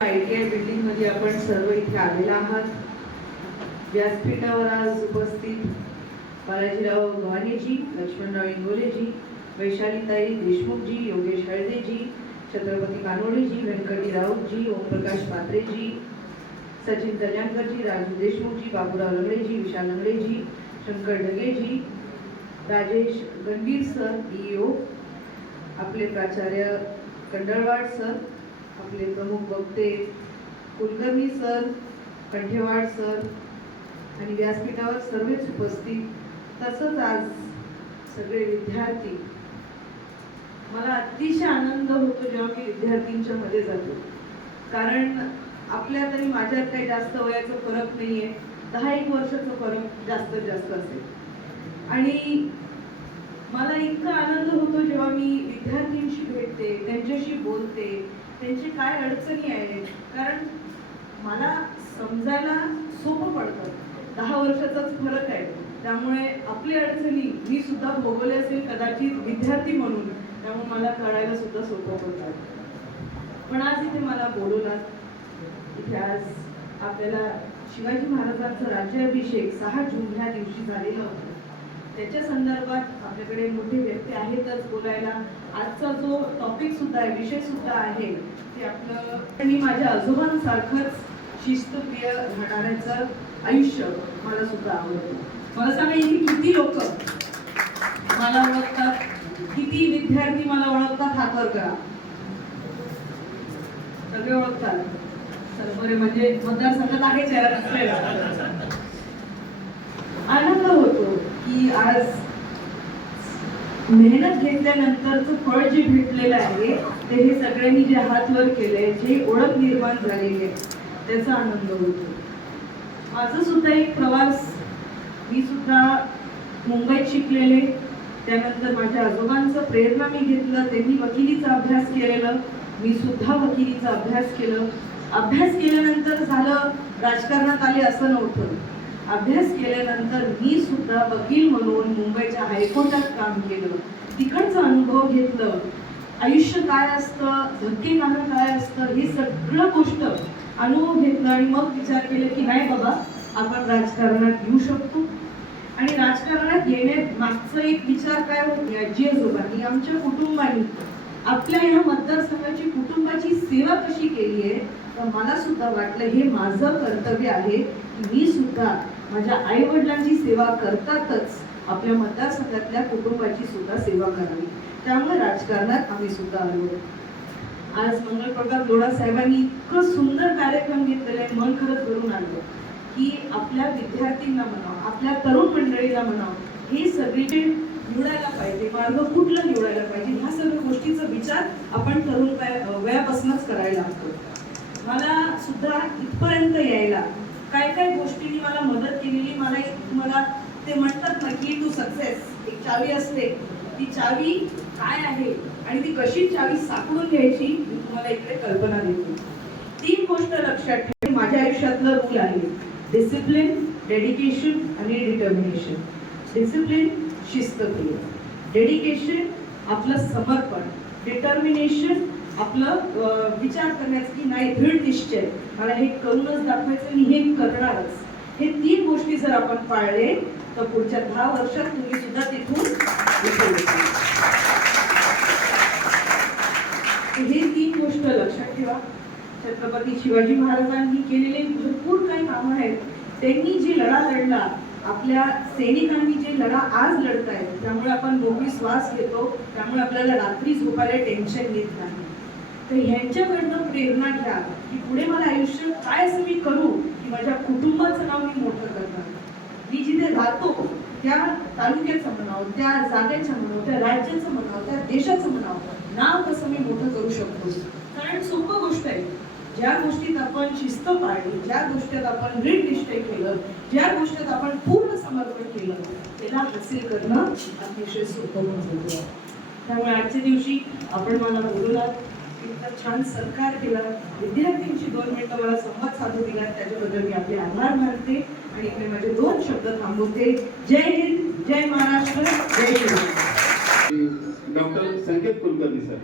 I T I बिल्डिंगमध्ये आपण सर्व इथे आलेला आहात. व्यासपीठावर आज उपस्थित बालाजीराव गव्हाणेजी लक्ष्मणराव इंगोलेजी वैशालीताई देशमुखजी योगेश हळदेजी छत्रपती कानोडेजी व्यंकटी राऊतजी ओमप्रकाश पात्रेजी सचिन कल्याणकरजी राजू देशमुखजी बाबूराव लंगडेजी विशाल लंगडेजी शंकर ढगेजी राजेश गंभीर सर ईओ आपले प्राचार्य कंडळवाड सर आपले प्रमुख वक्ते कुलकर्णी सर कंठेवाड सर आणि व्यासपीठावर सर्वच उपस्थित. तसंच आज सगळे विद्यार्थी. मला अतिशय आनंद होतो जेव्हा मी विद्यार्थींच्या मध्ये जातो. कारण आपल्या तरी माझ्यात काही जास्त वयाचा फरक नाहीये. दहा एक वर्षाचा फरक जास्तीत जास्त असेल. आणि मला इतका आनंद होतो जेव्हा मी विद्यार्थ्यांशी भेटते त्यांच्याशी बोलते. त्यांची काय अडचणी आहेत? कारण मला समजायला सोपं पडतं. दहा वर्षाचाच फरक आहे. त्यामुळे आपली अडचणी मी सुद्धा भोगवले असेल कदाचित विद्यार्थी म्हणून. त्यामुळे मला कळायला सुद्धा सोपं पडतात पण आज इथे मला बोलवलात. इथे आज आपल्याला शिवाजी महाराजांचा राज्याभिषेक सहा जून ह्या दिवशी झालेला होता. त्याच्या संदर्भात आपल्याकडे मोठे व्यक्ती आहेतच बोलायला. आजचा टॉपिक सुद्धा आहे विषय सुद्धा आहे ते आपलं आणि माझ्या आजोबांसारखंच शिस्तप्रिय राहणाऱ्याचं आयुष्य मला सुद्धा आवडतं. मला सांगा इथे किती लोक? मला ओळखतात. किती विद्यार्थी मला ओळखतात हातवर करा सगळे ओळखतात. चला बरे म्हणजे मतदारसंघात आहे चेहरा नसलेला. आनंद होतो की आज मेहनत घेतल्यानंतरचं फळ जे भेटलेलं आहे ते हे सगळ्यांनी जे हात वर केले जे ओळख निर्माण झालेली आहे त्याचा आनंद होतो. माझं सुद्धा एक प्रवास मी सुद्धा मुंबईत शिकलेले त्यानंतर माझ्या आजोबांचं प्रेरणा मी घेतलं त्यांनी वकिलीचा अभ्यास केलेलं मी सुद्धा वकिलीचा अभ्यास केलं. अभ्यास केल्यानंतर झालं राजकारणात आले असं नव्हतं. अभ्यास केल्यानंतर मी सुद्धा वकील म्हणून मुंबईच्या हायकोर्टात काम केलं. तिकडचा अनुभव घेतलं. आयुष्य काय असतं? धक्के खाणं काय असतं? हे सगळं गोष्ट अनुभव घेतला आणि मग विचार केला की नाही बाबा आपण राजकारणात येऊ शकतो. आणि राजकारणात येण्यात मागचा एक विचार काय होती? आजी आजोबांनी आमच्या कुटुंबाने आपल्या ह्या मतदारसंघाची कुटुंबाची सेवा कशी केली आहे? तर मला सुद्धा वाटलं हे माझं कर्तव्य आहे की मी सुद्धा माझ्या आई वडिलांची सेवा करतातच आपल्या मतदारसंघातल्या कुटुंबाची सुद्धा सेवा करावी. त्यामुळे राजकारणात आम्ही सुद्धा आलो. आज मंगलप्रभात लोढा साहेबांनी इतकं सुंदर कार्यक्रम घेतलेलं आहे मन खरंच भरून आलं की आपल्या विद्यार्थ्यांना म्हणावं आपल्या तरुण मंडळीला म्हणावं हे सगळीकडे निवडायला पाहिजे मार्ग कुठलं निवडायला पाहिजे ह्या सगळ्या गोष्टीचा विचार आपण तरुण वयापासूनच करायला लागतो. मला सुद्धा इथपर्यंत यायला काय काय गोष्टींनी मला मदत केलेली. मला मला ते म्हणतात ना की टू सक्सेस एक चावी असते. ती चावी काय आहे आणि ती कशी चावी सापडून घ्यायची मी तुम्हाला इकडे कल्पना देते. तीन गोष्ट लक्षात ठेवा. माझ्या आयुष्यातलं रूल आहे. डिसिप्लिन डेडिकेशन आणि डिटर्मिनेशन डिसिप्लिन शिस्तप्रिय. डेडिकेशन आपलं समर्पण. डिटर्मिनेशन आपलं विचार करण्याचं की नाही दृढ निश्चय. मला हे करूनच दाखवायचं आणि हे करणारच. हे तीन गोष्टी जर आपण पाळले तर पुढच्या दहा वर्षात तुम्ही सुद्धा तिथून हे तीन गोष्ट लक्षात ठेवा. छत्रपती शिवाजी महाराजांनी केलेले भरपूर काही कामं आहेत. त्यांनी जे लढा लढला आपल्या सैनिकांनी जे लढा आज लढतायत त्यामुळे आपण मोकळी श्वास घेतो त्यामुळे आपल्याला रात्री झोपायला टेन्शन येत नाही. तर ह्यांच्याकडनं प्रेरणा घ्या की पुढे मला आयुष्य काय असं मी करू की माझ्या कुटुंबाचं नाव मी मोठं करणार. मी जिथे राहतो त्या तालुक्याचं म्हणावं त्या जागेचं म्हणावं त्या राज्याचं म्हणावं त्या देशाचं म्हणावं नाव कसं मी मोठं करू शकतो? कारण सोपं गोष्ट आहे. ज्या गोष्टीत आपण शिस्त पाळली ज्या गोष्टीत आपण दृढ निश्चय केलं ज्या गोष्टीत आपण पूर्ण समर्पण केलं त्याला हासिल करणं अतिशय सोपं होऊन जातं त्यामुळे आजच्या दिवशी आपण मला बोलवलात इतका छान सरकार केला विद्यार्थ्यांची दोन मिनिटं मला संवाद साधू दिला. त्याच्याबद्दल मी आपले आभार मानते आणि इकडे माझे दोन शब्द थांबवते. जय हिंद जय महाराष्ट्र जय श्री डॉक्टर संकेत कुलकर्णी सर.